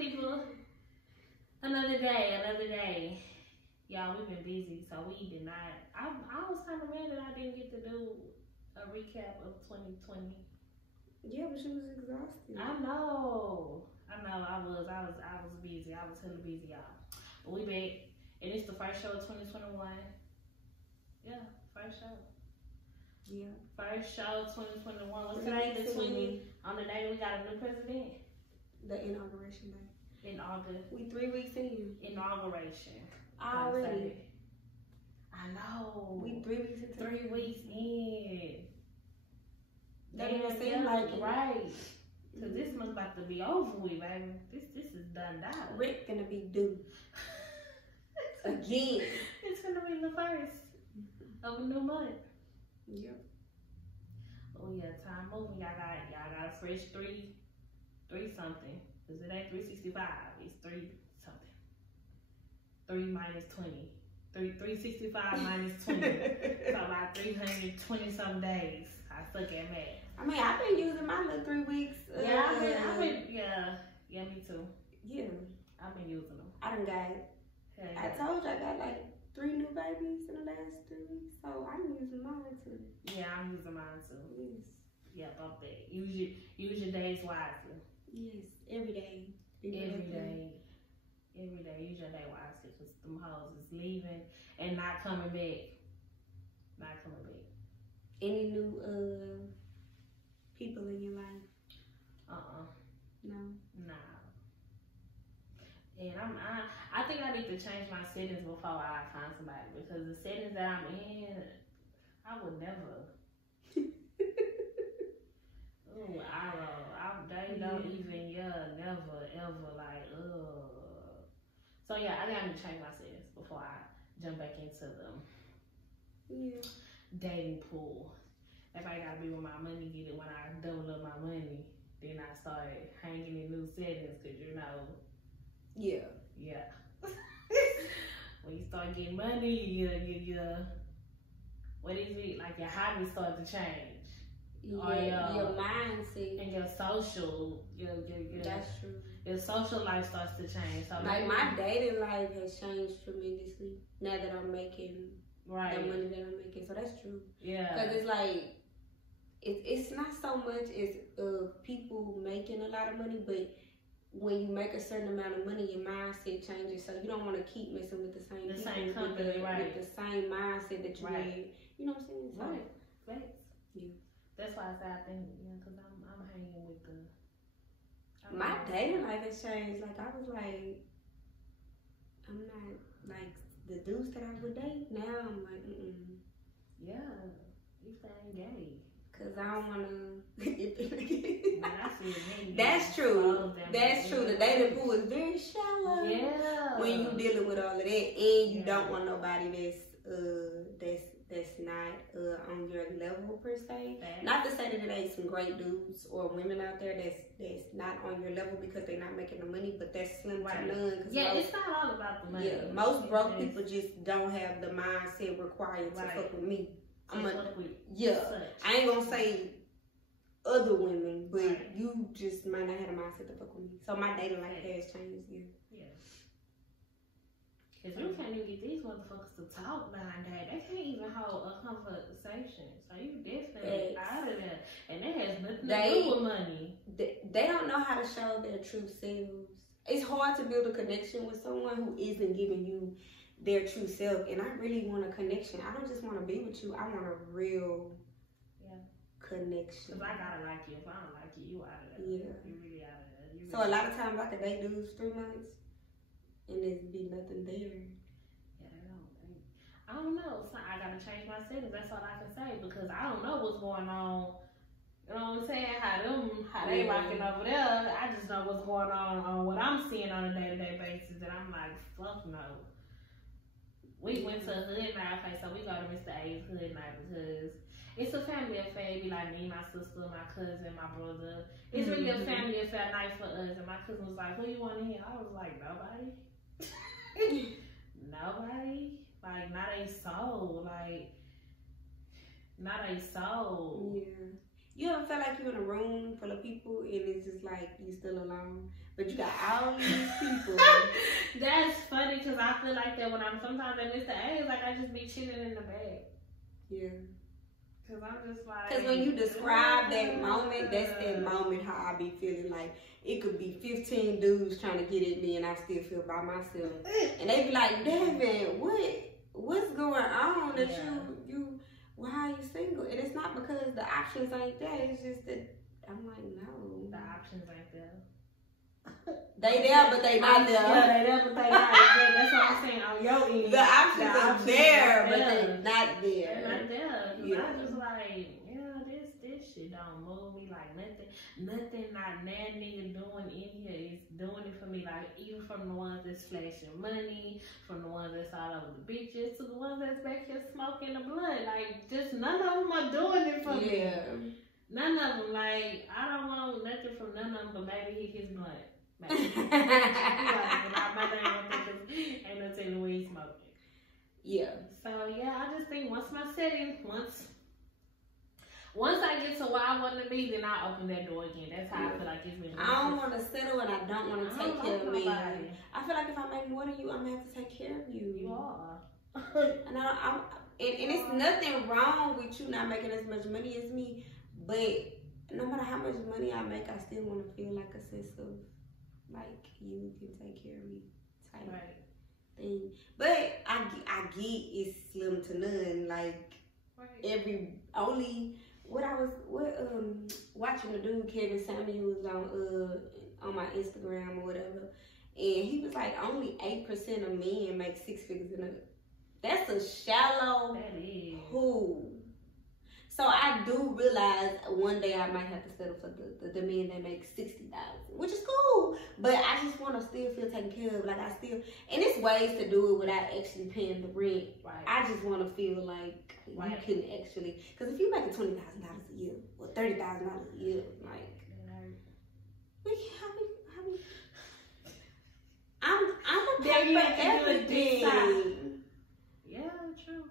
people. Another day. Y'all, we've been busy, so we did not. I was kind of mad that I didn't get to do a recap of 2020. Yeah, but she was exhausted. I know. I was busy. I was hella busy, y'all. But we back, and it's the first show of 2021. Yeah, first show. Yeah. First show of 2021. What's today? The 20. On the day we got a new president. The inauguration day. In August. We 3 weeks in. Inauguration. Already. I know. We 3 weeks into 3 weeks in. That don't seem like it. Right. Cause this month about to be over with, baby. This is done out. Rent gonna be due. Again. It's gonna be the first of a new month. Yep. Oh yeah, time moving. Y'all got a fresh three something. Cause it ain't 365. It's 3 something. 3 minus 20. 365 minus 20. So about 320 some days. I suck at math. I mean, I've been using my little 3 weeks. Yeah, yeah, me too. Yeah. I've been using them. I done got, I told you I got like 3 new babies in the last 3 weeks, so I'm using mine too. Yeah, I'm using mine too. Yes. Yeah, about that. Use your days wisely. Yes, every day. Every day. Use your day wisely, because them hoes is leaving and not coming back. Any new people in your life? No. Nah. And I think I need to change my settings before I find somebody, because the settings that I'm in, I would never. Ooh, they don't even, never, ever, like, ugh. So yeah, I gotta change my settings before I jump back into them. Yeah. Dating pool. Everybody gotta be with my money, get it when I double up my money. Then I started hanging in new settings, cause Yeah. When you start getting money, what is it? Like your hobbies start to change. Yeah, your mindset. And your social, That's true. Your social life starts to change. So like my dating life has changed tremendously now that I'm making the money that I'm making. So that's true. Yeah. Because it's like, it's not so much as people making a lot of money, but when you make a certain amount of money, your mindset changes. So you don't want to keep messing with the same company, with the same mindset that you had. You know what I'm saying? So, right. Facts. Yeah. That's why I say I think, because I'm hanging with the. My dating life has changed. Like I was like, I'm not like the dudes that I would date. Now I'm like, Yeah, you saying gay. Cause I don't wanna. That's true. That's true. The dating pool is very shallow. Yeah. When you dealing with all of that, and you don't want nobody that's not on your level per se. Not to say that there ain't some great dudes or women out there that's not on your level because they're not making the money, but that's slim to none. Yeah, it's not all about the money. Yeah, most broke people just don't have the mindset required to fuck with me. I ain't gonna say other women, but you just might not have a mindset to fuck with me. So my dating life has changed. Yeah. Cause you can't even get these motherfuckers to talk nowadays. They can't even hold a conversation. So you definitely out of there. And that has nothing to do with money. They don't know how to show their true selves. It's hard to build a connection with someone who isn't giving you their true self. And I really want a connection. I don't just want to be with you. I want a real connection. Cause I gotta like you. If I don't like you, you out of there. Yeah. You really out of there. So a lot of times I could date dudes 3 months. And there's be nothing there. Yeah, I don't know. So I gotta change my settings. That's all I can say, because I don't know what's going on. You know what I'm saying? How they rocking over there. I just know what's going on what I'm seeing on a day-to-day basis, and I'm like, fuck no. We went to a hood night. Okay, so we go to Mr. A's hood night because it's a family affair. It be like me, my sister, my cousin, my brother. It's really a family affair night for us. And my cousin was like, who you want in here? I was like, nobody. Nobody. Like, not a soul. Like, not a soul. Yeah. You ever feel like you're in a room full of people and it's just like you still alone. But you got all these people. That's funny because I feel like that when I'm sometimes at Mr. A, like I just be chilling in the bed. Yeah. Because I'm just like. Because when you describe that moment, that's that moment how I be feeling like it could be 15 dudes trying to get at me and I still feel by myself. And they be like, Devin, what's going on that you why are you single? And it's not because the options ain't there. It's just that I'm like, no. The options ain't there. They there, but they not there. Yeah, they there, but they not there. That's what I'm saying on your end. The options are there, but they not there. They're not there. Yeah. I just like, this shit don't move me like nothing not that nigga doing in here is doing it for me. Like even from the ones that's flashing money, from the ones that's all over the bitches, to the ones that's back here smoking the blood. Like just none of them are doing it for me. None of them. Like I don't want nothing from none of them, but maybe hit his blunt. Maybe. Ain't no telling where he's smoking. Yeah. So yeah, I just think once I get to where I want to be, then I open that door again. That's how I feel like it's been. I don't want to settle and I don't want to take care of me. I feel like if I make more than you, I'm gonna have to take care of you. You are. And and it's nothing wrong with you not making as much money as me, but no matter how much money I make, I still want to feel like a sense of like you can take care of me type thing. But I get it's slim to none. Like watching the dude Kevin Samuels on my Instagram or whatever, and he was like only 8% of men make 6 figures and up. That's a shallow pool. So I do realize one day I might have to settle for the men that make 60,000, which is cool. But I just want to still feel taken care of. Like and it's ways to do it without actually paying the rent. Right. I just want to feel like you can actually, because if you make $20,000 a year or $30,000 a year, like I'm a pay for everything. Yeah, true.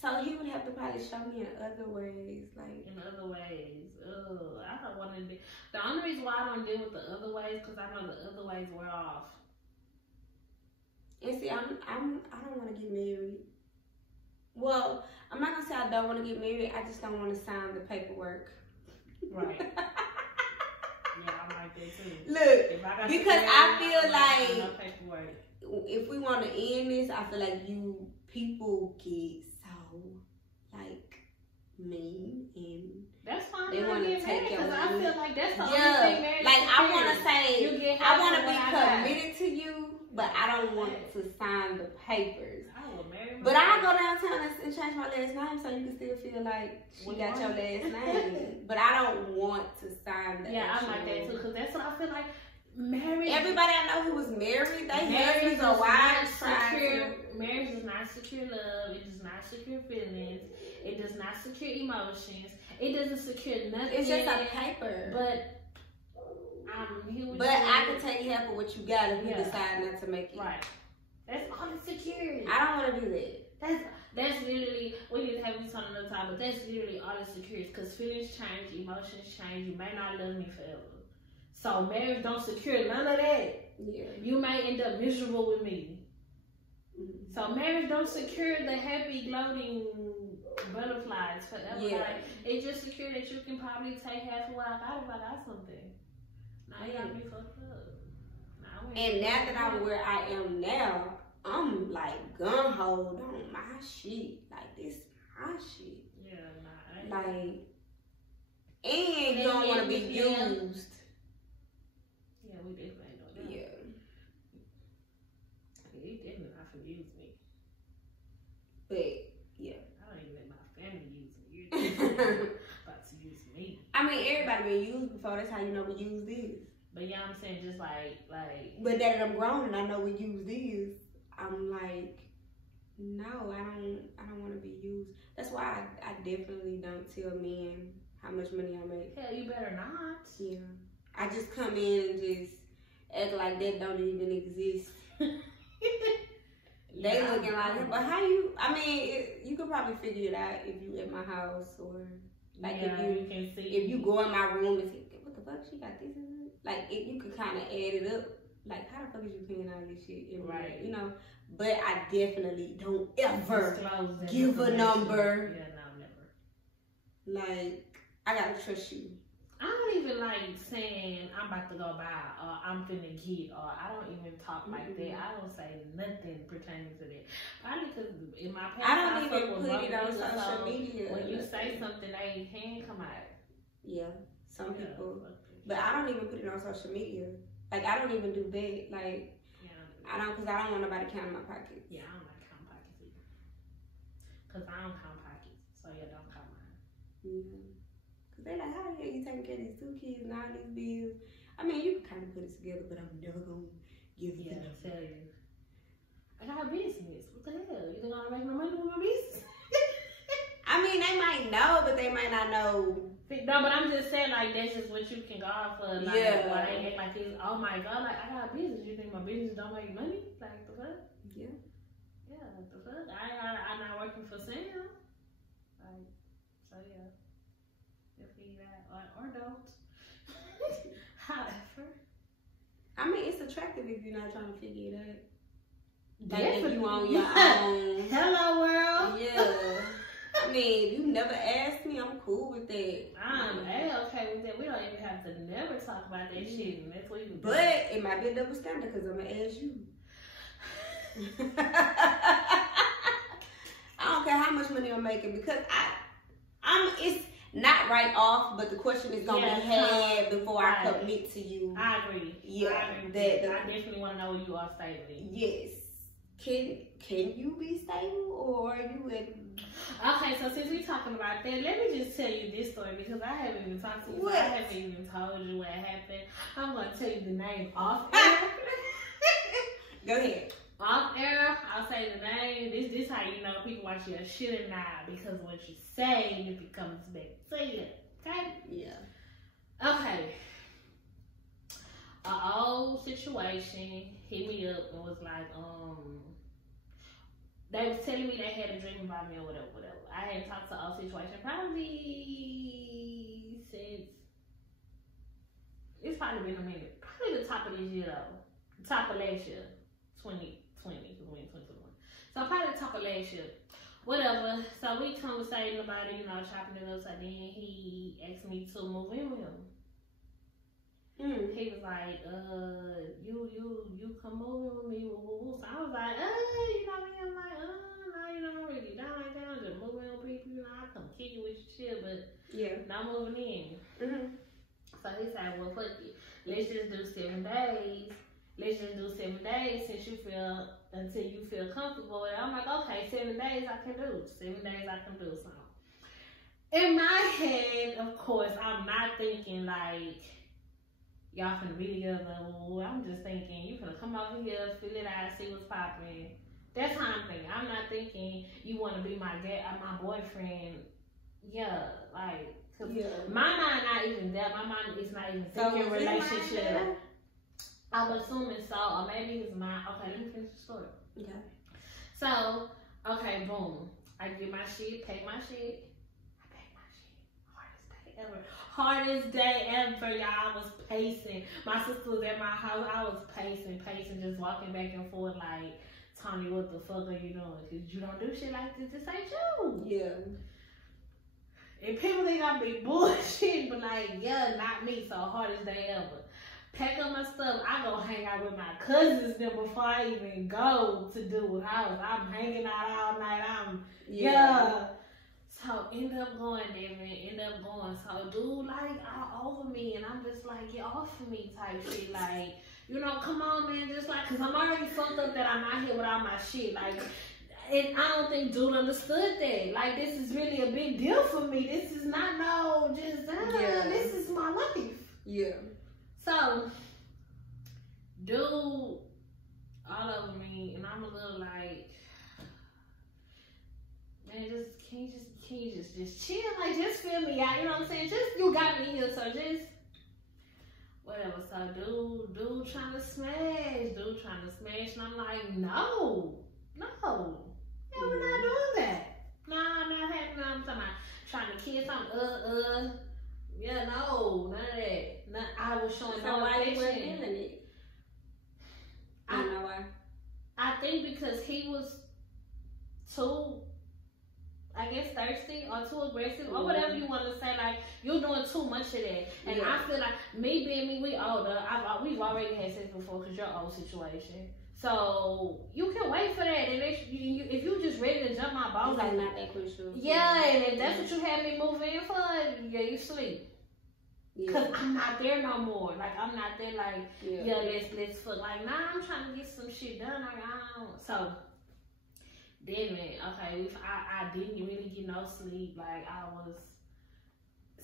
So he would have to probably show me in other ways, like in other ways. I don't want to do. The only reason why I don't deal with the other ways because I know the other ways wear off. And see, I don't want to get married. Well, I'm not gonna say I don't want to get married. I just don't want to sign the paperwork. Right. Yeah, I'm like that too. Look, because I feel like no paperwork. If we want to end this, I feel like people get so like mean and that's fine. They want to take your I feel like that's the only yeah. thing marriage Like I want to say, I want to be committed to you, but I don't want to sign the papers. I will marry but I go downtown and change my last name so you can still feel like she got your last name. But I don't want to sign the I'm like that too, because that's what I feel like. Marriage. Everybody I know who was married, they husbands or wives secure. Marriage does not secure love. It does not secure feelings. It does not secure emotions. It doesn't secure nothing. It's just a paper. But I can take help of what you got if you decide not to make it. Right. That's all it's security. I don't want to do that. That's literally, we need to have this on another time, but that's literally all it's security. Because feelings change, emotions change. You may not love me forever. So marriage don't secure none of that. Yeah. You may end up miserable with me. Mm-hmm. So marriage don't secure the happy, gloating butterflies forever. Yeah. Like, it just secure that you can probably take half of what I got if I got something. Now you gotta be fucked up. And now that I'm where I am now, I'm like gun-ho on my shit. Like, this my shit. Yeah, like, and you don't want to be used. Yeah, we definitely know that. Yeah. He definitely not for use me. But, yeah. I don't even let my family use me. You're about to use me. I mean, everybody been used before. That's how you know we use this. But yeah, I'm saying just like. But now that I'm grown and I know we use this, I'm like, no, I don't want to be used. That's why I definitely don't tell men how much money I make. Hell, you better not. Yeah. I just come in and just act like that don't even exist. They looking like, but how you, I mean, you could probably figure it out if you at my house or Like you can see. If you go in my room and say, what the fuck, she got this? Like you could kind of add it up. Like how the fuck is you paying all this shit? Right. You know. But I definitely don't ever give a number. Yeah, no, never. Like I gotta trust you. I don't even like saying I'm about to go buy or I'm finna get or I don't even talk like that. I don't say nothing pertaining to that. Probably because in my past I don't even put it on social media. When you say something, they hand come out. Yeah, some people. But I don't even put it on social media. Like I don't even do that. Like I don't, because I don't want nobody counting my pockets. Yeah, I don't like counting pockets either. Because I don't count pockets. So yeah, don't count mine. Yeah. They're like, how the hell you taking care of these 2 kids and all these bills? I mean, you can kind of put it together, but I'm never going to give you the tell you. I got a business. What the hell? You think I'm going to make no money with my business? I mean, they might know, but they might not know. No, but I'm just saying, like, that's just what you can go off for. Like, why they act like this? Oh my God, like, I got a business. You think my business don't make money? Like, the fuck? Yeah. Yeah, the fuck? I'm not working for Sam. Like, so yeah. Or don't. However, I mean, it's attractive if you're not trying to figure it out. Definitely. Like you on your own. Hello, world. Yeah. I mean, if you never asked me, I'm cool with that. I'm okay with that. We don't even have to never talk about that shit. And that's what you do. But it might be a double standard because I'm going to ask you. I don't care how much money I'm making because it's not right off, but the question is gonna be had before I commit to you. I agree. Yeah, I definitely want to know where you are stably. Yes. Can you be stable or are you at? Okay, so since we're talking about that, let me just tell you this story because I haven't even talked to you. What? I haven't even told you what happened. I'm gonna tell you the name off air. Go ahead. Off air, I'll say the name. This how you know people watch your shit or not because what you say it becomes back to you. Okay? Yeah. Okay. An old situation hit me up and was like, they was telling me they had a dream about me or whatever. I hadn't talked to an old situation probably since it's probably been a minute. Probably the top of this year though. The top of last year. 2020, because we're in 2021. So probably the top of last year. Whatever. So we conversating about it, chopping it up. So then he asked me to move in with him. He was like, you come move in with me. So I was like, I'm like, no, I'm really down like that. I'm just moving with people, I come kick it with your shit, but not moving in. So he said, well, fuck it. Let's just do 7 days. Let's just do 7 days until you feel comfortable. And I'm like, okay, 7 days I can do. 7 days I can do something. In my head, of course, I'm not thinking like, y'all finna be together. I'm just thinking, you finna come over here, fill it out, see what's popping. That's how I'm thinking. I'm not thinking you wanna be my boyfriend. Yeah, like, my mind not even there. My mind is not even thinking relationship. I'm assuming so, or maybe his mind. Okay, let me finish the story. Okay. So, okay, boom. I get my shit, pay my shit. I pay my shit. Hardest day ever, y'all. I was pacing. My sister was at my house. I was pacing, just walking back and forth like, Tony, what the fuck are you doing? Because you don't do shit like this. This ain't you. Yeah. And people think I'm big bullshit, but like, yeah, not me. So, hardest day ever. Pack up my stuff. I go hang out with my cousins then before I even go to do house. I'm hanging out all night. So end up going, So dude like all over me and I'm just like, get off of me type shit. Like, come on man, just like, cause I'm already fucked up that I'm out here with all my shit. Like, and I don't think dude understood that. Like, this is really a big deal for me. This is not this is my life. Yeah. So, dude, all over me, and I'm a little like, man, can you just chill? Like, just feel me out, you know what I'm saying? You got me here, so just, whatever. So, dude trying to smash, and I'm like, no, we're not doing that. Nah, not happening. I'm talking about trying to kiss something. Yeah, no, none of that. I was showing no affection. I don't know why. I think because he was too, I guess, thirsty or too aggressive or whatever you want to say. Like, you're doing too much of that. And I feel like me being me, we older. We've already had sex before because your old situation. So you can wait for that. And if you just ready to jump my balls, like not that crucial. Yeah, and if that's what you had me move in for, yeah, you sleep. Cause I'm not there no more. Like I'm not there. Like let's fuck. Like nah, I'm trying to get some shit done. Like I don't. So then man, okay, I didn't really get no sleep. Like I was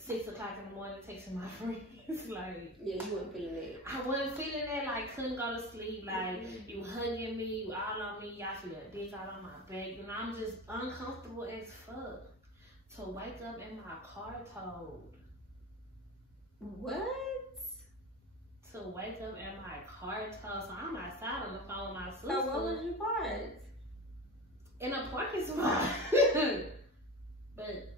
6 o'clock in the morning texting my friends. Like you weren't feeling that. I wasn't feeling that. Like couldn't go to sleep. Like you hugging me, you all on me. Y'all feel a dick out on my back, and I'm just uncomfortable as fuck. To wake up and my car towed. What? To wake up and my car towed. So I'm outside on the phone with my sister. So what was your part? In a parking spot. But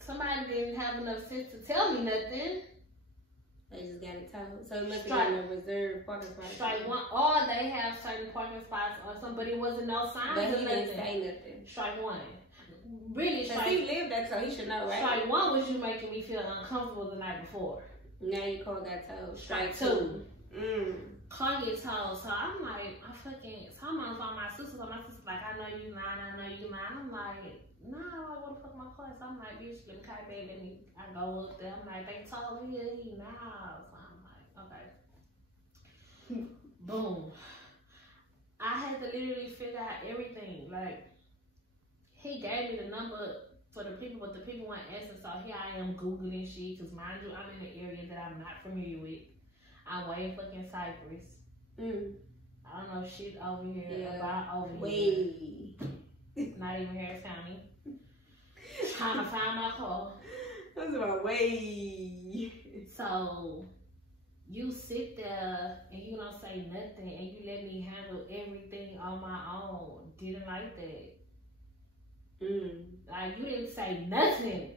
somebody didn't have enough sense to tell me nothing. They just got it towed. So it must have been a reserved parking spot. Strike one. Or they have certain parking spots or something, but it wasn't no signs but or he nothing. Didn't say nothing. Strike one. Really, strike. He lived that, so he should know, right? Strike one was you making me feel uncomfortable the night before. Now your car got towed. Strike two. Car get towed. So I'm like, so I'm on the phone with my sister. So my sister's like, I know you lying. I'm like, no, I want to fuck my car. So I'm like, bitch, let me call baby. I go up there. I'm like, they told me nah. So I'm like, okay. Boom. I had to literally figure out everything. Like, he gave me the number for the people, but the people weren't answering. So here I am Googling shit, because mind you, I'm in an area that I'm not familiar with. I'm way in fucking Cyprus. I don't know shit over here about over here. Not even Harris County. Trying to find my car. That's about way. So you sit there and you don't say nothing and you let me handle everything on my own. Didn't like that. Like you didn't say nothing.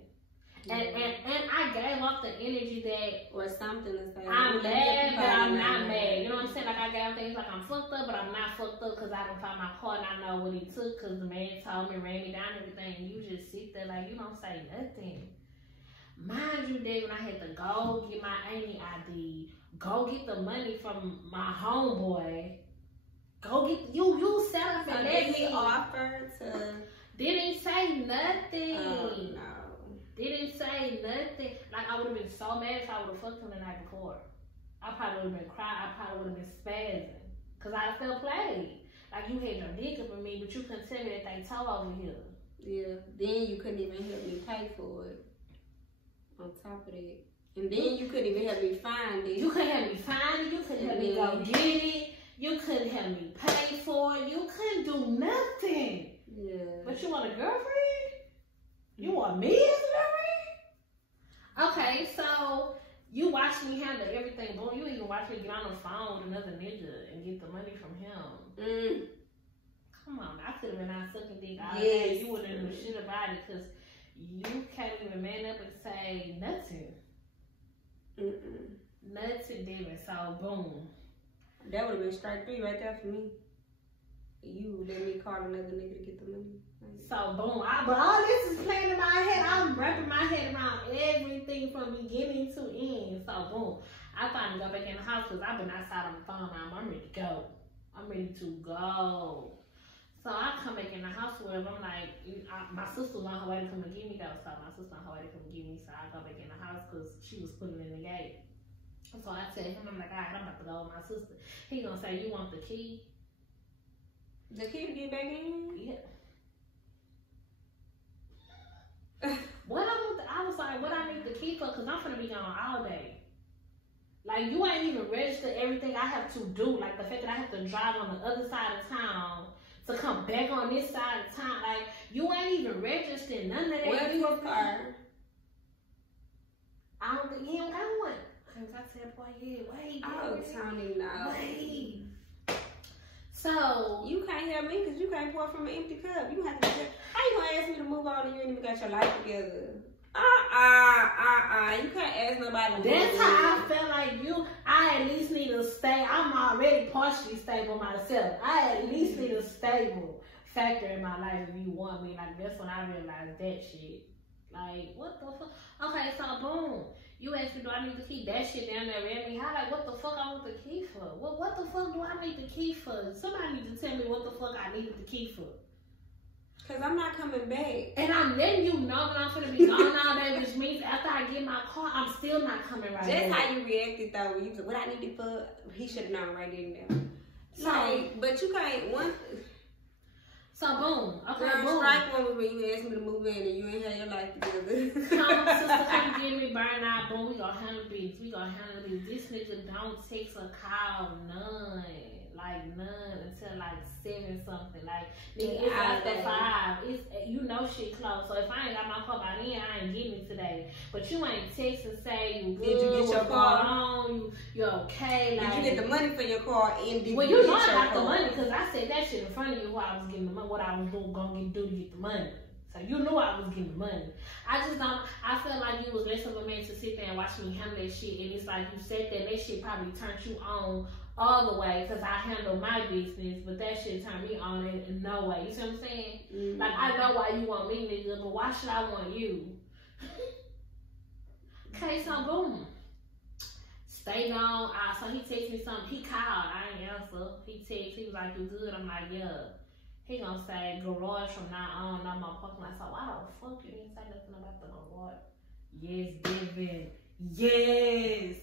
And I gave off the energy that or something to say. I'm mad, but I'm not mad. You know what I'm saying? Like I gave things like I'm fucked up, but I'm not fucked up because I didn't find my car and I know what he took because the man told me, ran me down and everything. And you just sit there like you don't say nothing. Mind you, David, I had to go get my Amy ID, go get the money from my homeboy, go get you set up and let me offer to. Didn't say nothing. Oh, no. Didn't say nothing. Like, I would have been so mad if I would have fucked him the night before. I probably would have been crying. I probably would have been spazzing. Because I still played. Like, you had your dick up in me, but you couldn't tell me that they told over here. Yeah. Then you couldn't even help me pay for it. On top of that. And then you couldn't even help me find it. You couldn't help me find it. You couldn't help me go get it. You couldn't help me pay for it. You couldn't do nothing. Yeah. But you want a girlfriend? You want me as a girlfriend? Okay, so you watch me handle everything. Boom, you even watch me get on the phone with another nigga and get the money from him. Come on, I could have been out sucking dick all day. You wouldn't know shit about it because you can't even man up and say nothing. Nothing different. So boom. That would have been strike 3 right there for me. You let me call another nigga to get the money. So boom, but all this is playing in my head. I'm wrapping my head around everything from beginning to end. So boom, I finally go back in the house because I've been outside on the phone now. I'm ready to go. I'm ready to go. So I come back in the house with him. I'm like, my sister was on her way to come and get me though. So my sister on her way to come and get me. So I go back in the house because she was putting in the gate. So I tell him, I'm like, all right, I'm about to go with my sister. He gonna say, you want the key? The key to get back in? Yeah. I was like, what I need the key for? Because I'm gonna be gone all day. Like, you ain't even registered everything I have to do. Like, the fact that I have to drive on the other side of town to come back on this side of town. Like, you ain't even registered none of that. Where's your car? I don't think he don't got one. Because I said, boy, yeah, wait. Oh, Tony, no. Wait. So you can't help me because you can't pour from an empty cup. You have to. How you gonna ask me to move on and you ain't even got your life together? You can't ask nobody. That's how I feel like you. I at least need to stay. I'm already partially stable myself. I at least need a stable factor in my life if you want me. Like, that's when I realized that shit. Like, what the fuck? Okay, so boom. You asked me, do I need to keep that shit down there with me? How, like, what the fuck I want the key for? What the fuck do I need the key for? Somebody need to tell me what the fuck I need the key for. Cause I'm not coming back. And I'm letting you know that I'm gonna be gone all day, which means after I get my car, I'm still not coming right Just back. how you reacted though, when you said, what I need it for, he should have known right in there. Like, but you can't, So boom, okay, girl, boom. strike one with me, you asked me to move in and you ain't had your life together. Come, sister, come get me burned out, boom, we gonna handle this, This nigga don't text or call, none until like 7 something. Like, nigga, it's after 5. It's, you know shit close. So if I ain't got my car by then, I ain't getting it today. But you ain't text and say you good, did you get your car on, you okay. Like, did you get the money for your car and did well, you you know get I your got the car? money because I said that shit in front of you while I was getting the money, what I was gonna do to get the money. So you knew I was getting the money. I just don't, I feel like you was less of a man to sit there and watch me handle that shit. And it's like you said that shit probably turned you on all the way because I handle my business, but that shit turned me on in no way. You see what I'm saying? Mm-hmm. Like, I know why you want me, nigga, but why should I want you? Okay, so boom. Stay gone. So he texted me something. He called. I ain't answer. He texted. He was like, you good? I'm like, yeah. He gonna say garage from now on, not my parking lot. So why the fuck you didn't say nothing about the garage? Yes, Devin. Yes.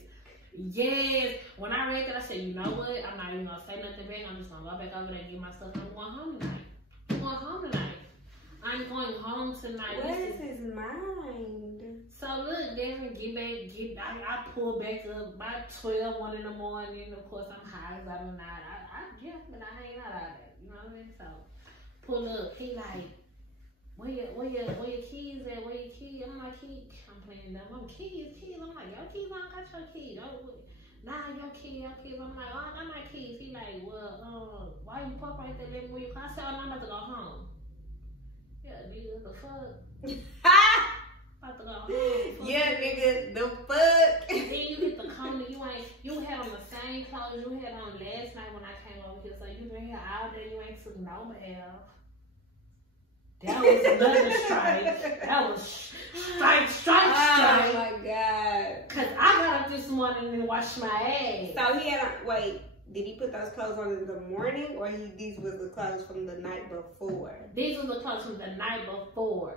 Yes. When I read that, I said, you know what? I'm not even gonna say nothing back. I'm just gonna go back over there and get my stuff. I'm going home tonight. I'm going home tonight. What is his mind? So look, Devin, I pull back up by 12, 1 in the morning. Of course, I'm high as I'm not. But I ain't out of that. You know what I mean? So pull up. He like, where your keys at? Where your keys? I'm like, I'm playing them. I'm keys. I'm like, your keys, I don't got your keys. Nah, your keys. I'm like, oh, I got my keys. He like, well, why you park right there? Let me move your car. I said, oh, no, I'm about to go home. Yeah, nigga, the fuck. About to go home. Yeah, nigga, the fuck. And then you hit the corner. You had on the same clothes you had on last night when I came over here. So you been here all day. You ain't took no bath. That was another strike. That was strike. Oh my god. Cause I got up this morning and washed my ass. So he had did he put those clothes on in the morning or these was the clothes from the night before? These were the clothes from the night before.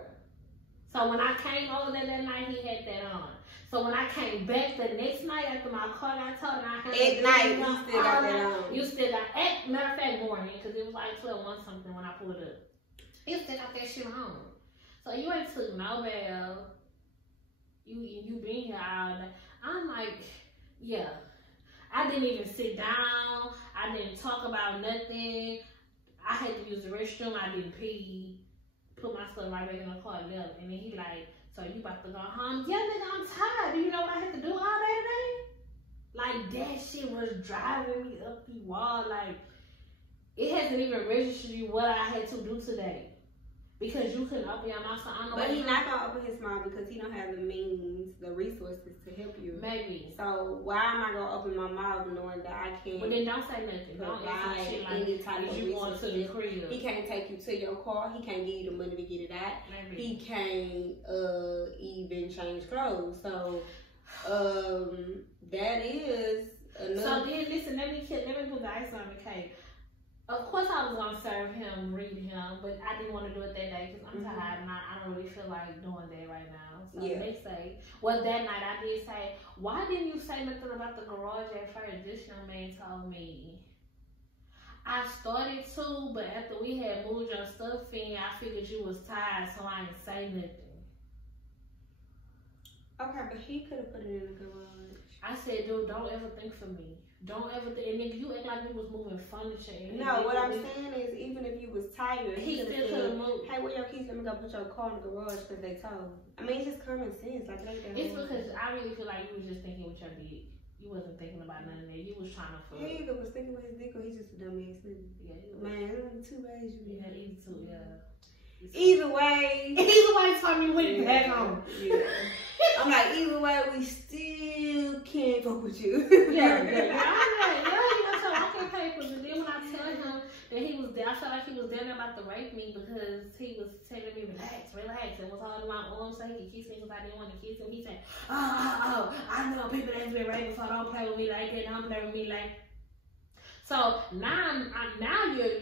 So when I came over there that night, he had that on. So when I came back the next night after my car got towed and I had at night, you still got that on. You still got, matter of fact, morning, because it was like 12:01 something when I pulled up. You still got that shit on. So you ain't took no bath. You been here all day. I'm like, yeah. I didn't even sit down. I didn't talk about nothing. I had to use the restroom. I didn't pee. Put my stuff right back in the car and left. And then he like, so you about to go home? Yeah, nigga, I'm tired. Do you know what I had to do all day today? Like, that shit was driving me up the wall. Like, it hasn't even registered you what I had to do today. Because you couldn't open your mouth, so I don't know. But he's not gonna open his mouth because he don't have the means, the resources to help you. Maybe. So why am I gonna open my mouth knowing that I can't? But then don't say nothing. Don't answer shit like any type of you going to the crib. He can't take you to your car. He can't give you the money to get it out. Maybe. He can't even change clothes. So that is enough. So then listen, let me put the ice on the cake. Of course I was gonna serve him, read him, but I didn't want to do it that day because I'm tired and I don't really feel like doing that right now. So they say, well, that night I did say, why didn't you say nothing about the garage at first? This young man told me. I started to, but after we had moved your stuff in, I figured you was tired, so I didn't say nothing. Okay, but he could have put it in the garage. I said, dude, don't ever think for me. Don't ever think. And nigga, you act like we was moving furniture. No, what I'm saying is, even if you was tired, he still could have moved. Hey, where your keys? Let me go put your car in the garage because they told. I mean, it's just common sense. Like, it's because I really feel like you was just thinking with your dick. You wasn't thinking about none of that. You was trying to fuck. He either was thinking about his dick or he's just a dumbass nigga. Yeah, man, there's only 2 ways you can. either two, Either way, time you went back home. Yeah. I'm like, either way, we still can't fuck with you. Yeah. I'm like, I can't pay for it. And then when I tell him that he was there, I felt like he was down there about to rape me because he was telling me, relax, and was holding my arm so he could kiss me because I didn't want to kiss him. He said, oh, I know people that's been raped, so don't play with me like that, don't play with me like. So now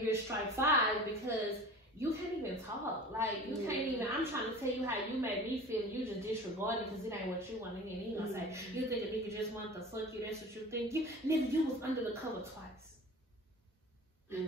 you're strike 5 because you can't even talk. Like, you can't even, I'm trying to tell you how you made me feel. You just disregard it because it ain't what you want to hear. And he gonna say, you think a nigga just want to fuck you, that's what you think. Nigga, you was under the cover twice.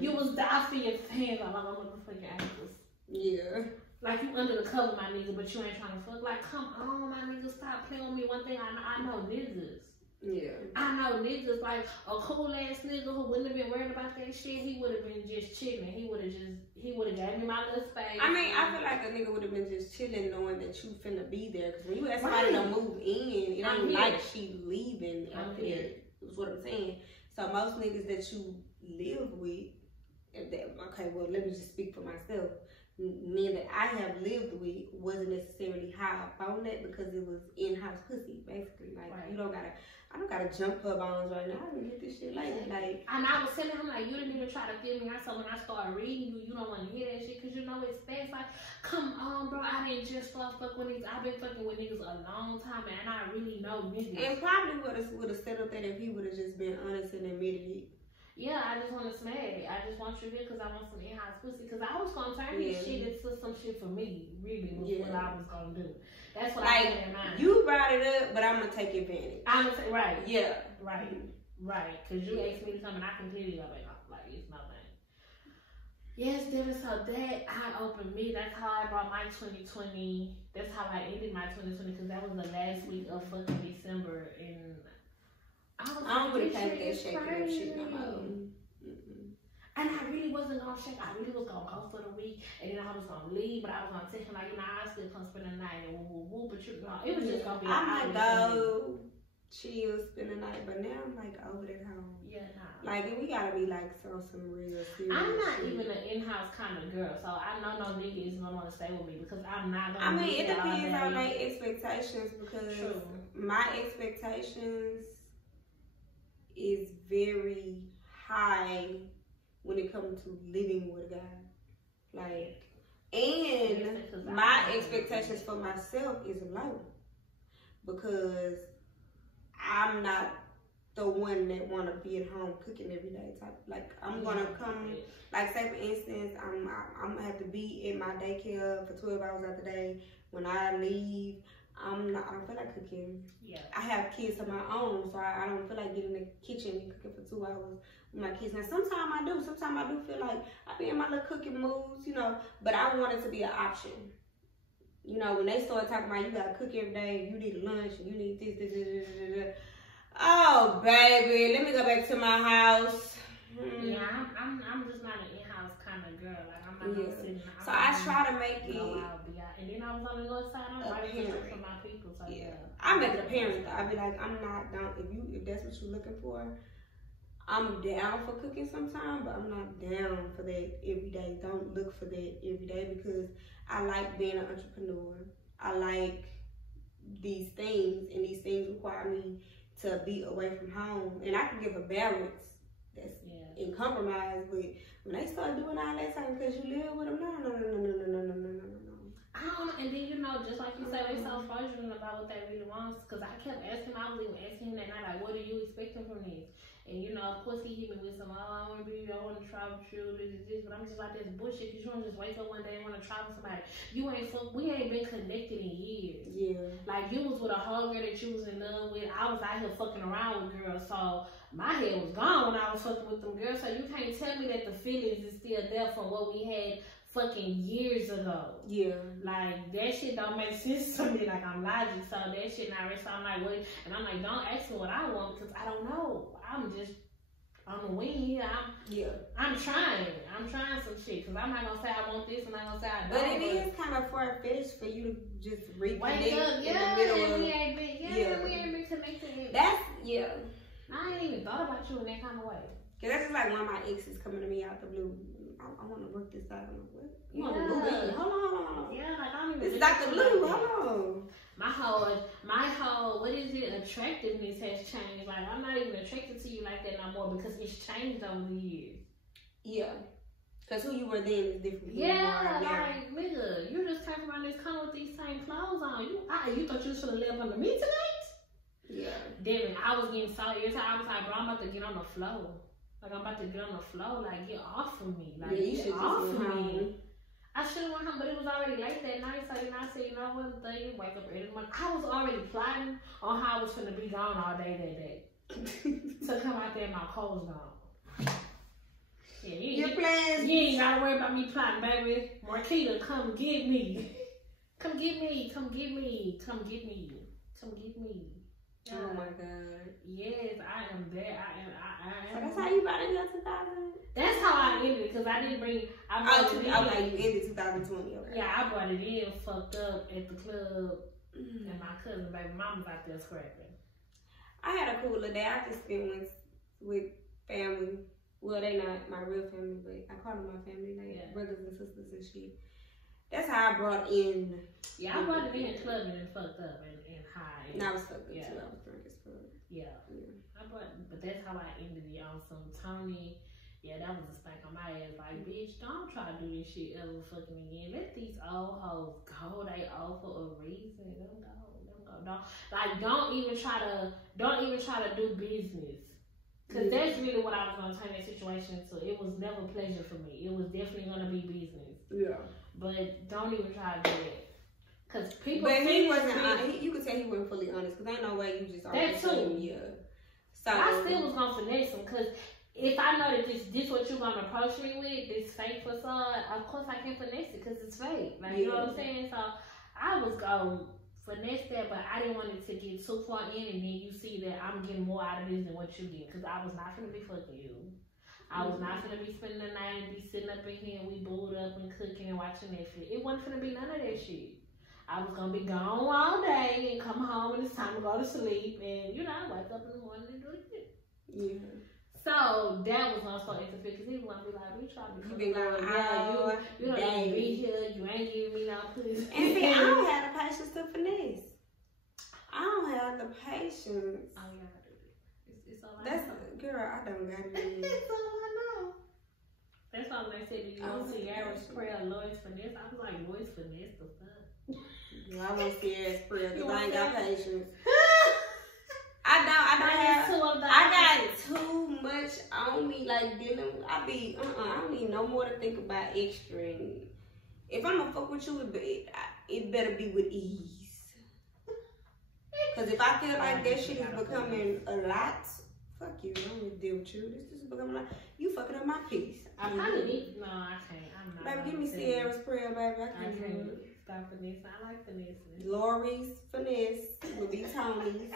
You was die for your fans all on my motherfucking ankles. Yeah. Like, you under the cover, my nigga, but you ain't trying to fuck. Like, come on, my nigga, stop playing with me. One thing I know niggas. Yeah. I know niggas, like a cool ass nigga who wouldn't have been worried about that shit. He would have been just chilling. He would have gave me my little space. I mean, I feel like a nigga would have been just chilling knowing that you finna be there. Because when you ask somebody to move in, it ain't like she leaving out there. Is what I'm saying. So most niggas that you live with, okay, well, let me just speak for myself. Men that I have lived with wasn't necessarily high up on that because it was in-house pussy, basically. Like, I don't gotta jump her bones right now. I can get this shit later. Like, and I was telling him, like, you didn't even try to feel me out. So when I started reading you, you don't want to hear that shit because you know it's fast. Like, come on, bro. I didn't just start fucking with niggas. I've been fucking with niggas a long time, and I really know niggas. And probably would have settled that if he would have just been honest and admitted it. Yeah, I just want to smack. I just want you here because I want some in-house pussy. Because I was going to turn this shit into some shit for me. Really was what I was going to do. That's what I had in mind. You brought it up, but I'm going to take advantage. I'm going to say, right. Yeah. Right. Because you asked me to come and I completely got it off. Like, it's nothing. Yes, Devin, so that eye-opened me. That's how I brought my 2020. That's how I ended my 2020 because that was the last week of fucking December. And I don't really take that shaking up shit no more. And I really wasn't gonna shake. I really was gonna go for the week, and then I was gonna leave, but I was gonna tell him like, I still come spend the night and woo. But you know, it was just gonna be. I might go chill, spend the night, but now I'm like over that home. Yeah, nah. Like we gotta be like some real serious. I'm not even an in-house kind of girl, so I know no nigga is gonna want to stay with me because I'm not gonna. I mean, it depends on their expectations because my expectations is very high when it comes to living with a guy. Like, and my expectations for myself is low because I'm not the one that want to be at home cooking every day type. Like, I'm gonna come, like, say for instance, I'm gonna have to be in my daycare for 12 hours out the day. When I leave, I don't feel like cooking. Yeah. I have kids of my own, so I don't feel like getting in the kitchen and cooking for 2 hours with my kids. Now, sometimes I do. Sometimes I do feel like I be in my little cooking moods, you know, but I want it to be an option. You know, when they start talking about you gotta cook every day, you need lunch, and you need this. Oh, baby, let me go back to my house. Yeah, I'm just not an in-house kind of girl. Like, I'm not gonna sit. So I try to make it. And then I was on the other side. I'm right for my people. So I make it a parent. I be like, I'm not down. If that's what you're looking for, I'm down for cooking sometime, but I'm not down for that every day. Don't look for that every day because I like being an entrepreneur. I like these things, and these things require me to be away from home, and I can give a balance that's in compromise. But when they start doing all that time because you live with them, no. I don't know, and then you know, just like you say, they so frustrated about what they really want. Because I kept asking, I was even asking him that night, like, what are you expecting from this? And you know, of course, he hit me with some, I want to travel with you, this, but I'm just like, that's bullshit. Because you don't just wake up one day and want to travel with somebody. We ain't been connected in years. Yeah. Like, you was with a whole girl that you was in love with. I was out here fucking around with girls, so my head was gone when I was fucking with them girls. So you can't tell me that the feelings is still there from what we had fucking years ago. Yeah. Like, that shit don't make sense to me. Like, I'm logic, so that shit not real. So I'm like, what? And I'm like, don't ask me what I want because I don't know. I'm a wing here. I'm trying some shit because I'm not gonna say I want this and I'm not gonna say I don't. But it is kind of far-fetched for you to just reconnect in the middle of. We ain't been connected. Yeah. I ain't even thought about you in that kind of way. Cause that's just like one of my exes coming to me out the blue. I want to work this out. I'm like, what? You want to blue? Hold on. Yeah, like I don't even. This is out the blue. Hold on. My whole, what is it? Attractiveness has changed. Like I'm not even attracted to you like that no more because it's changed over the years. Yeah. Cause who you were then is different. Yeah, like nigga, you just came around this corner with these same clothes on. You thought you was gonna live under me tonight? Yeah. Damn, I was getting so irritated. I was like, bro, I'm about to get on the floor. Like I'm about to get on the floor. Like get off of me. Like get off of me. I should have went home, but it was already late that night. So I said, you know what? Thing, wake up early in the morning. I was already plotting on how I was gonna be gone all day that day. To come out there and my clothes gone. Yeah, you ain't gotta worry about me plotting, baby. Marquita, come get me. Come get me. Come get me. Come get me. Come get me. Yeah. Oh my God. Yes, I am there. I am. So that's how you got into 2000? That's how I ended it, because I didn't bring. Okay, you ended 2020. Okay. Yeah, I brought it in, fucked up at the club, and my cousin, baby mama's out there scrapping. I had a cool little day. I just spent with family. Well, they not my real family, but I call them my family. They brothers and sisters and shit. That's how I brought in. Yeah, I brought it in clubbing and fucked up and high. And I was fucked up too. I was drunk as fuck. Yeah. But that's how I ended it on some Tony. Yeah, that was a stank on my ass. Like, bitch, don't try to do this shit ever fucking again. Let these old hoes go. They old for a reason. Don't go. Don't even try to do business. Cause that's really what I was gonna turn that situation into. It was never pleasure for me. It was definitely gonna be business. Yeah. But don't even try to do that. Cause people. But he wasn't. You could tell he wasn't fully honest. Cause ain't no way you just. That too. Yeah. So I still was gonna finesse him. Cause if I know that this what you're gonna approach me with, this fake facade, of course I can finesse it. Cause it's fake. Like you know what I'm saying. So I was gonna finesse that, but I didn't want it to get too far in, and then you see that I'm getting more out of this than what you get. Cause I was not gonna be fucking you. I was not gonna be spending the night and be sitting up in here and we booed up and cooking and watching Netflix. It wasn't gonna be none of that shit. I was gonna be gone all day and come home and it's time to go to sleep and wake up in the morning and do it shit. Yeah. So that was gonna start interfering because he was gonna be like, we trying to be going out. You don't even be here. You ain't giving me no pussy. And see, I don't have the patience to finesse. I don't have the patience. Oh yeah, I do. It's all I know. Girl, I don't got it. It's all I know. That's all they said. You don't see Sierra's prayer, Lloyd's finesse. I was like, Lloyd's finesse the fuck. I want Sierra's prayer because I ain't got patience. I got too much on me, like dealing. I don't need no more to think about extra. And if I'm gonna fuck with you, it better be with ease. Cause if I feel like that shit is becoming a lot, fuck you. I don't need to deal with you. This is becoming a lot. You fucking up my peace. I probably need. No, I can't. I'm not. Baby, give me Sierra's prayer, baby. I can't. Stop finessing. I like finessing. Lori's finesse will be Tony's.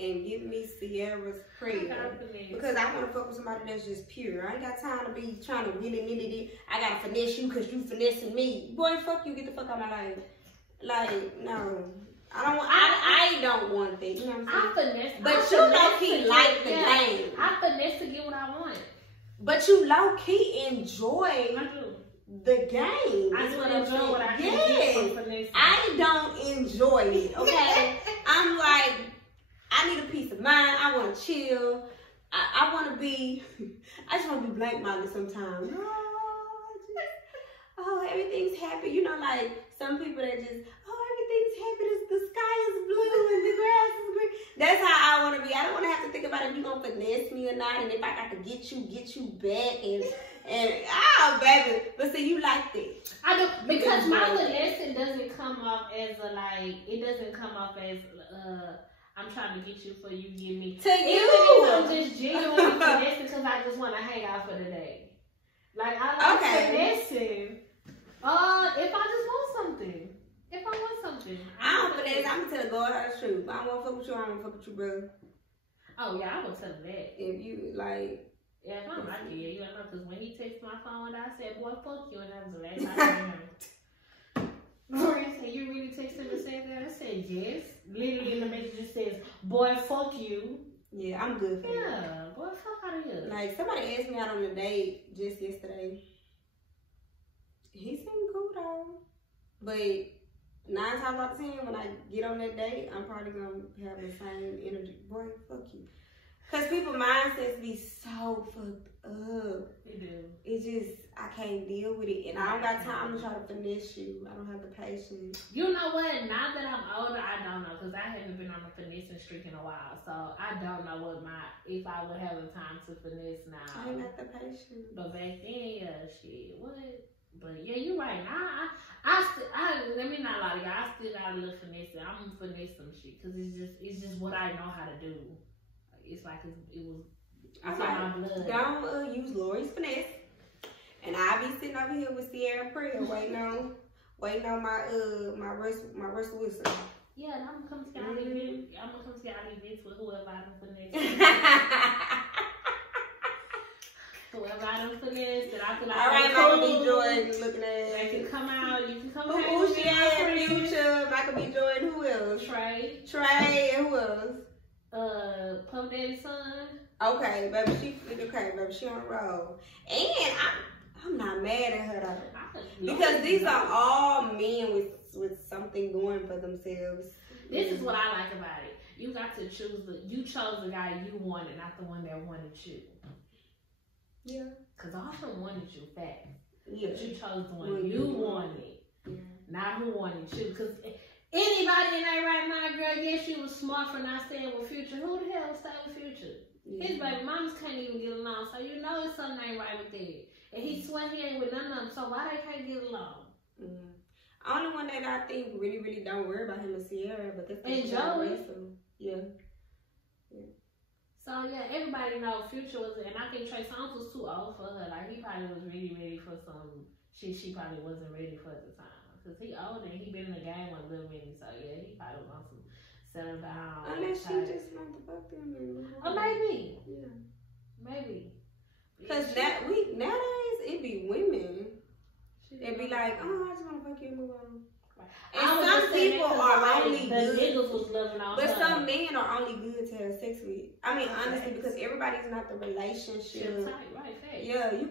And give me Sierra's prayer. Because I want to fuck with somebody that's just pure. I ain't got time to be trying to really. I got to finesse you because you finessing me. Boy, fuck you. Get the fuck out of my life. Like, no. I don't want that. You know what I'm saying? I finesse. But you low-key like the game. I finesse to get what I want. But you low-key enjoy the game. I just want to enjoy what I can get from finesse. I don't enjoy it, okay? I'm like, I need a peace of mind. I want to chill. I want to be, I just want to be blank-minded sometimes. Everything's happy. You know, like some people that just, everything's happy. The sky is blue and the grass is green. That's how I want to be. I don't want to have to think about if you're going to finesse me or not. And if I got to get you back baby. But see, you like that. I do, because my finessing doesn't come off as it doesn't come off as, I'm trying to get you for you give me. To you. I'm just genuinely finessing because I just want to hang out for the day. Like, I like finessing. If I just want something. If I want something. I don't finesse. I'm going to tell the God her truth. I don't want to fuck with you. I don't want to fuck with you, bro. Oh, yeah, I will tell him that. If you, like. Yeah, if I'm like it, yeah, you know, because when he texted my phone, I said, boy, fuck you. And that was the last time I heard him. Gloria said, you really texted him and said that? I said, yes. Literally in the message it says, boy, fuck you. Yeah, I'm good for that. Yeah, boy, fuck out of here. Like, somebody asked me out on a date just yesterday. He seemed cool though. But 9 times out of 10, when I get on that date, I'm probably gonna have the same energy. Boy, fuck you. Cause people mindsets be so fucked up. They do. It's just, I can't deal with it. And I don't got time to try to finesse you. I don't have the patience. You know what? Now that I'm older, I don't know. Because I haven't been on a finessing streak in a while. So I don't know if I would have the time to finesse now. I ain't got the patience. But back then, yeah, shit, what? But yeah, you're right. Now, let me not lie to you. I still got a little finesse. I'm gonna finesse some shit. Because it's just what I know how to do. It's like it was in my blood. Don't use Lori's finesse. And I'll be sitting over here with Sierra Prayer waiting on my Russell Wilson. Yeah, and I'm gonna come to y'all events. I'm gonna come to y'all events with whoever I done finesse. Whoever I done finesse that I feel like. Alright, Michael B. Jordan looking at it. They can come out. You can come out. Who she had? Future, Michael B. Jordan. Who else? Trey, and who else? Puff Daddy's son. Okay, baby, she on the road. And I'm not mad at her though. Because these are all men with something going for themselves. This is what I like about it. You got to choose you chose the guy you wanted, not the one that wanted you. Yeah. Cause all of them wanted you fast. Yeah. But you chose the one you wanted. Yeah. Not who wanted you. Cause anybody in that right mind, girl, yes, you was smart for not staying with Future. Who the hell stayed with Future? Yeah. His baby mamas can't even get along, so you know it's something ain't right with that. And he swear he ain't with none of them, so why they can't get along? Mm-hmm. Only one that I think really don't worry about him is Sierra, but that's and Joey. Yeah. So yeah, everybody know Future was, and I think Trey Songz was too old for her. Like he probably was really ready for some shit she probably wasn't ready for at the time. Cause he old and he been in the game a little minute, so yeah, he probably wants to settle down. Unless she just want to fuck them and or maybe. Yeah. Maybe. Cause nowadays it be women. They be like, oh, I just want to fuck you and move on. And some people are only good. Niggas was loving on but her. some men are only good to have sex with. I mean, honestly, because everybody's not the relationship. Right, yeah, you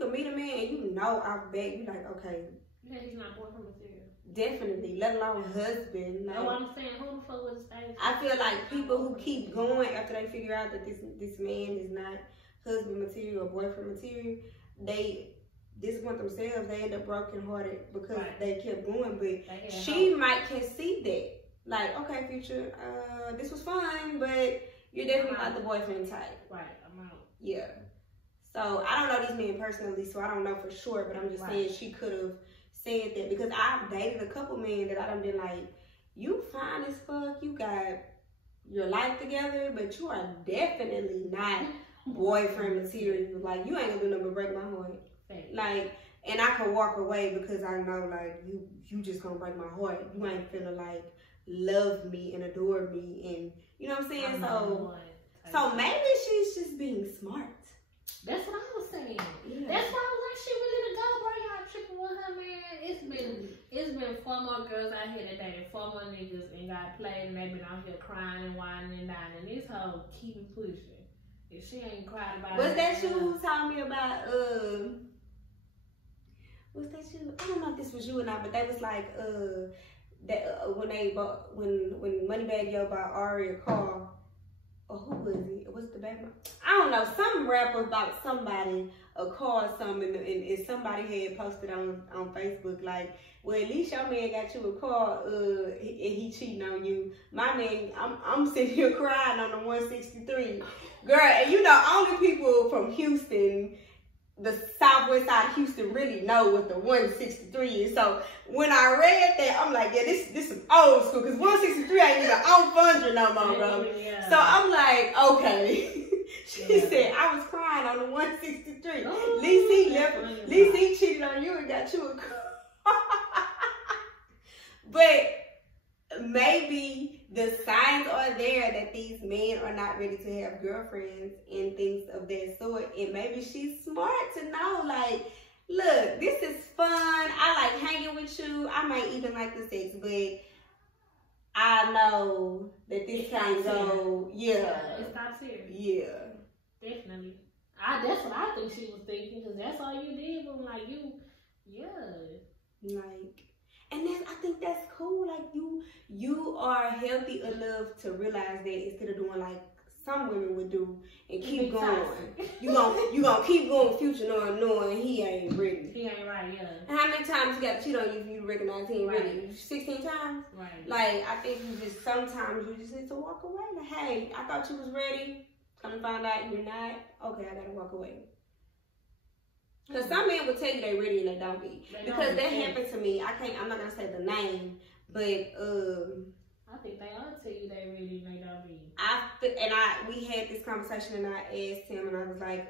can meet a man and you know off back, you like, okay. Yeah, he's not boyfriend material. Definitely, let alone husband. Like, I'm saying, who the fuck would stay? I feel like people who keep going after they figure out that this man is not husband material or boyfriend material, they disappoint themselves. They end up broken hearted because they kept going. But she can see that. Like, okay, Future, this was fun, but you're definitely not the boyfriend type. Right, I'm out. Yeah. So I don't know these men personally, so I don't know for sure. But I'm just saying she could have said that because I've dated a couple men that I done been like, you fine as fuck, you got your life together, but you are definitely not boyfriend material. Like, you ain't gonna do nothing but break my heart. Like, and I can walk away because I know, like, you just gonna break my heart. You ain't finna, like, love me and adore me, and you know what I'm saying? So maybe she's just being smart. That's what I was saying. Yeah. That's why I was like, she really the go, bro. Y'all tripping with her, man. It's been 4 more girls out here that dated 4 more niggas and got played, and they been out here crying and whining and dying, and this hoe keep it pushing. If she ain't cried about it. Was that you who told me about what's that you? I don't know if this was you or not, but they was like that when Moneybagg Yo bought Ari a car. Or who was it? Was it the baby? I don't know. Some rapper bought somebody a car or something, and somebody had posted on Facebook like, well, at least your man got you a car, and he cheating on you. My man, I'm sitting here crying on the 163. Girl, and you know, only people from Houston, the southwest side of Houston, really know what the 163 is. So when I read that, I'm like, yeah, this is old school, because 163 ain't even on Fundra no more, bro. Yeah. So I'm like, okay. She said, I was crying on the 163. At least he cheated on you and got you a car. But maybe the signs are there that these men are not ready to have girlfriends and things of that sort. And maybe she's smart to know, like, look, this is fun. I like hanging with you. I might even like the sex, but I know that this can't go. Yeah. It's not serious. Yeah. Definitely. That's what I think she was thinking, because that's all you did. But like Like, and then I think that's cool. Like you are healthy enough to realize that instead of doing like some women would do and keep going. You gonna keep going future knowing he ain't ready. He ain't right, yeah. And how many times you got to cheat on you for you to recognize he ain't ready? 16 times? Right. Like, I think sometimes you just need to walk away. Like, hey, I thought you was ready. Come to find out you're not. Okay, I gotta walk away. Because some men will tell you they ready and they don't be. Because that happened to me. I'm not gonna say the name, but I think they all tell you they ready and they don't be. We had this conversation and I asked him and I was like,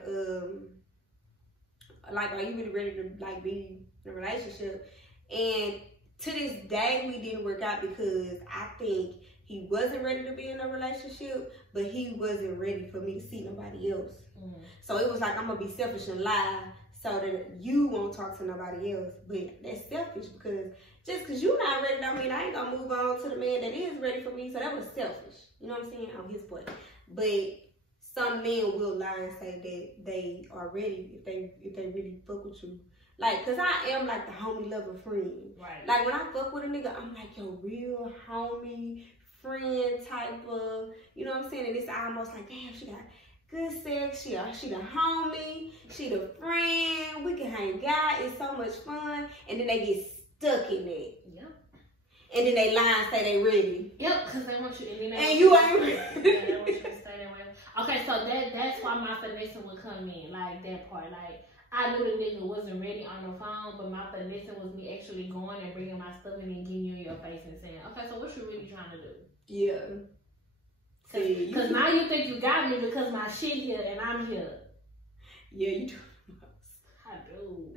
are you really ready to like be in a relationship? And to this day we didn't work out because I think he wasn't ready to be in a relationship, but he wasn't ready for me to see nobody else. Mm-hmm. So it was like, I'm gonna be selfish and lie so that you won't talk to nobody else. But that's selfish because just because you're not ready don't mean I ain't gonna move on to the man that is ready for me. So that was selfish. You know what I'm saying? On his part. But some men will lie and say that they are ready if they really fuck with you. Like, cause I am like the homie lover friend. Right. Like when I fuck with a nigga, I'm like your real homie friend type of, you know what I'm saying? And it's almost like, damn, she got good sex, she the homie, she the friend, we can hang out, it's so much fun. And then they get stuck in that. Yep. And then they lie and say they ready. Yep, because they want you, and you ain't ready. Yeah, they want you to stay that way. Okay, so that's why my finessing would come in, like that part. Like, I knew the nigga wasn't ready on the phone, but my finessing was me actually going and bringing my stuff in and getting you in your face and saying, okay, so what you really trying to do? Yeah. Because now you think you got me because my shit here and I'm here. Yeah, you do. I do.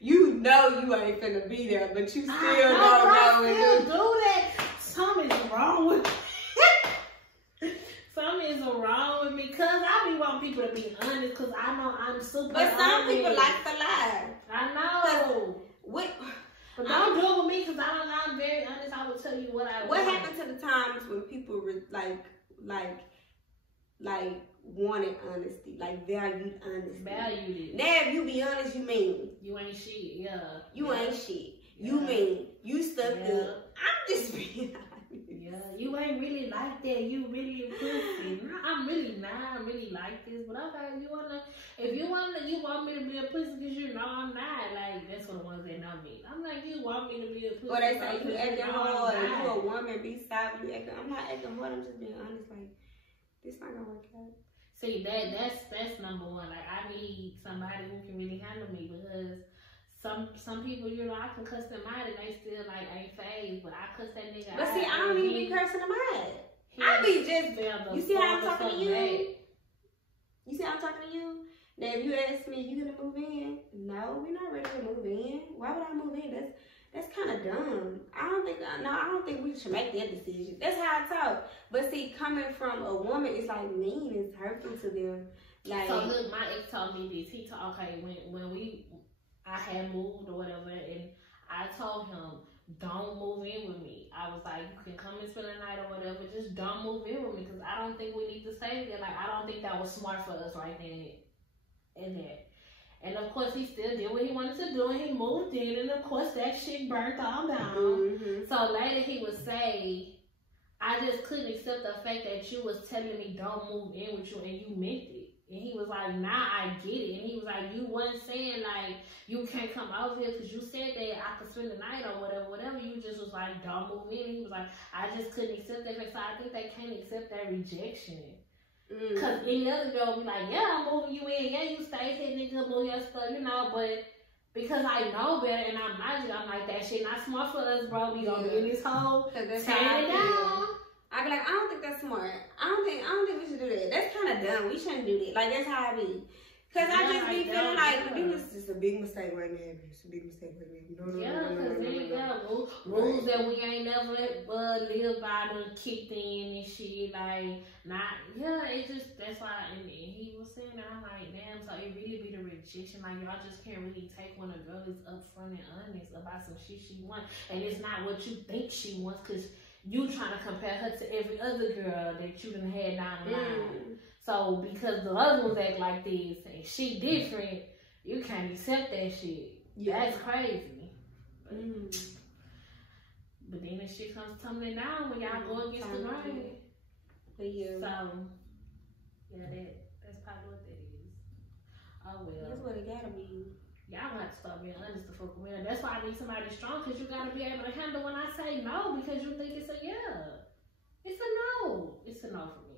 You know you ain't finna be there, but you still don't know. I still do that. Something's wrong with me. Something's wrong with me because I be wanting people to be honest because I know I'm super But some honest. people like to lie. I know. What? But don't do it with me because I'm very honest. I will tell you what I want. What happened to the times when people like wanted honesty, like valued honesty? Valued it. Now if you be honest, you mean you ain't shit. Yeah. You ain't shit. You mean you stuck up. I'm just being honest. Yeah, you ain't really like that. You really a pussy. I'm really not really like this. But okay, if you want me to be a pussy because you know I'm not. Like, that's for the ones that know me. I'm like, you want me to be a pussy. Or they say you acting hard. You a woman, be soft. I'm not acting hard. I'm just being honest. Like, this not gonna work out. See, that's number one. Like, I need somebody who can really handle me because some people, you know, I can cuss them out and they still like ain't phased, but I cuss that nigga out. But see, I don't even be cursing them out. I be just, you see how I'm talking to you? You see how I'm talking to you? Now if you ask me, you gonna move in? No, we're not ready to move in. Why would I move in? That's kind of dumb. I don't think we should make that decision. That's how I talk. But see, coming from a woman, it's like mean, it's hurtful to them. Like, so look, my ex told me this. He told, okay, when I had moved or whatever, and I told him, don't move in with me. I was like, you can come and spend the night or whatever, just don't move in with me because I don't think we need to stay there. Like, I don't think that was smart for us right then and there. And of course, he still did what he wanted to do, and he moved in, and of course, that shit burnt all down. Mm-hmm. So later he would say, I just couldn't accept the fact that you was telling me don't move in with you, and you meant it. And he was like, nah, I get it. And he was like, you wasn't saying, like, you can't come over here because you said that I could spend the night or whatever. You just was like, don't move in. And he was like, I just couldn't accept that. So I think they can't accept that rejection. Because any other girl will be like, yeah, I'm moving you in. Yeah, you stay here, nigga, move your stuff, you know. But because I know better and I'm logical, I'm like, that shit not smart for us, bro. We gonna be in this hole, tear it down. I be like, I don't think that's smart. I don't think we should do that. That's kind of dumb. We shouldn't do that. Like, that's how I be. Cause I just be feeling like this is a big mistake right now. It's a big mistake right now. Cause then you got rules that we ain't never lived by to kicked in and shit. Like, it's just, that's why, and he was saying that, I'm like, damn, so it really be the rejection. Like, y'all just can't really take when a girl is upfront and honest about some shit she wants. And it's not what you think she wants, cause you trying to compare her to every other girl that you done had down the line. So, because the other ones act like this and she different, you can't accept that shit. Yeah. That's crazy. But then this shit comes tumbling down when y'all go against the grain. Yeah. So, that's probably what that is. Oh, well. That's what it gotta be. Y'all got to start being honest to fuck with me. That's why I need somebody strong, because you gotta be able to handle when I say no, because you think it's a yeah. It's a no. It's a no for me.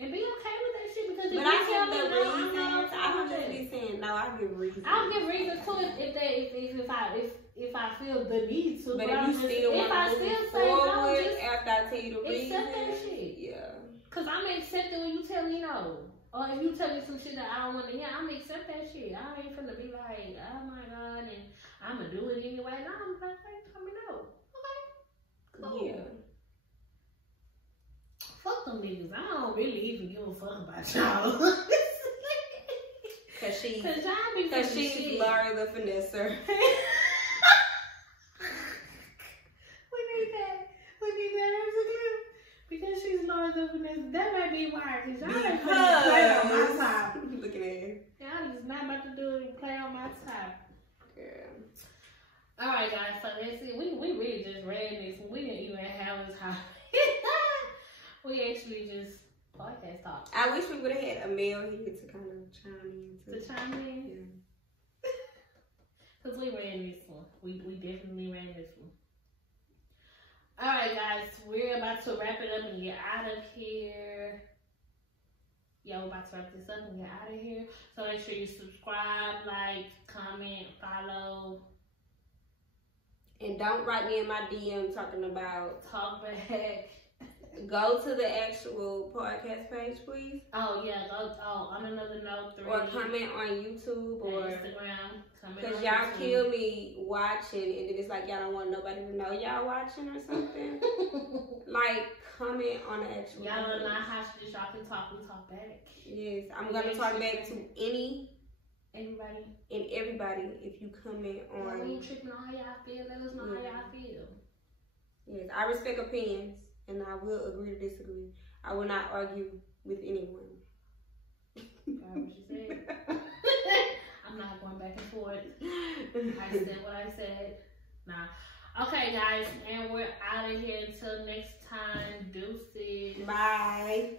And be okay with that shit, because if but you I tell have me the no, reasons. I don't just be saying no. I give reasons. I'll give reasons to it if I feel the need to. But if you still want to move forward after I tell you the reason, accept that shit. Yeah. Cause I'm accepting when you tell me no, or if you tell me some shit that I don't want to hear, I'm gonna accept that shit. I ain't finna be like, oh my god, and I'm gonna do it anyway. No, I'm like, hey, tell me no. Okay. Cool. Yeah. Fuck them niggas. I don't really even give a fuck about y'all. Cause she's Laura the Finesser. We need that as a clip. Because she's Laura the Finesser. That might be why. Cause y'all ain't gonna play on my top. Looking at her. Y'all just not about to do it and play on my top. Girl. Alright guys, so that's it. We really just ran this. We didn't even have this high. We actually just podcast talk. I wish we would have had a male here to kind of chime in. To chime in? Yeah. Because we ran this one. We definitely ran this one. Alright guys, we're about to wrap it up and get out of here. Yeah, we're about to wrap this up and get out of here. So make sure you subscribe, like, comment, follow. And don't write me in my DM talking about talk back. Go to the actual podcast page, please. Oh, yeah. On another note, 3. Or comment on YouTube or Instagram. Because y'all kill me watching, and then it's like y'all don't want nobody to know y'all watching or something. Like, comment on the actual y'all are not hostage. Y'all can talk. We talk back. Yes. I'm going to talk back to everybody. And everybody if you comment on. We ain't tripping on how y'all feel. Let us know how y'all feel. Yes. I respect opinions. And I will agree to disagree. I will not argue with anyone. What you said. I'm not going back and forth. I said what I said. Nah. Okay, guys. And we're out of here until next time. Deuces. Bye.